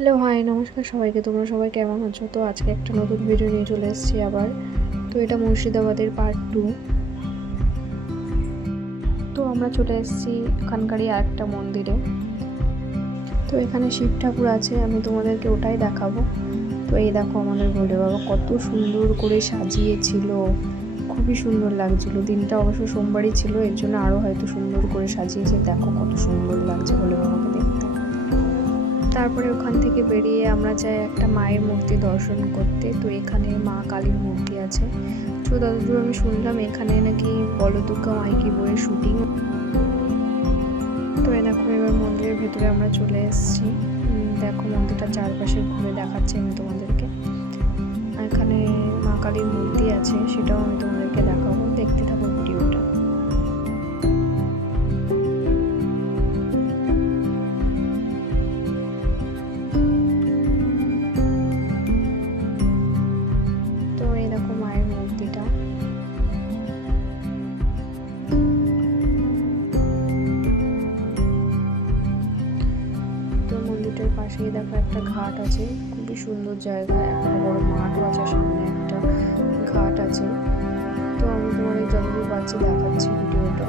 Hello, high, নমস্কার সবাইকে। তোমরা সবাই কেমন আছো? তো আজকে একটা নতুন ভিডিও নিয়ে চলে এসেছি আবার। তো এটা মুর্শিদাবাদের পার্ট 2। তো আমরা চলে এসেছি ওখানকারই আরেকটা মন্দিরে। তো এখানে শিব ঠাকুর আছে, আমি তোমাদেরকে ওটাই দেখাবো। তো এই দেখো আমাদের ভোলে বাবা কত সুন্দর করে সাজিয়েছিল, খুবই সুন্দর লাগছিল। দিনটা অবশ্য সোমবারই ছিল, এর জন্য আরও হয়তো সুন্দর করে সাজিয়েছে। দেখো কত সুন্দর লাগছে ভোলে বাবাকে দেখতে। তারপরে ওখান থেকে বেরিয়ে আমরা যাই একটা মায়ের মূর্তি দর্শন করতে। তো এখানে মা কালীর মূর্তি আছে। তো যতদূর আমি শুনলাম এখানে নাকি বলদুর্গা মাইকি বইয়ের শুটিং। তো দেখো এবার মন্দিরের ভেতরে আমরা চলে এসেছি। দেখো মন্দিরটা চারপাশে ঘুরে দেখাচ্ছি আমি তোমাদেরকে। এখানে মা কালীর মূর্তি আছে, সেটাও আমি তোমাদেরকে দেখাবো, দেখতে থাকো ভিডিওটা। তো এই দেখো মায়ের মূর্তিটা। তো মন্দিরটার পাশেই দেখো একটা ঘাট আছে, খুবই সুন্দর জায়গা। একটা বড় মাঠও আছে, সামনে একটা ঘাট আছে। তো আমি তোমাদের যতদূর পাচ্ছি দেখাচ্ছি ভিডিওটা।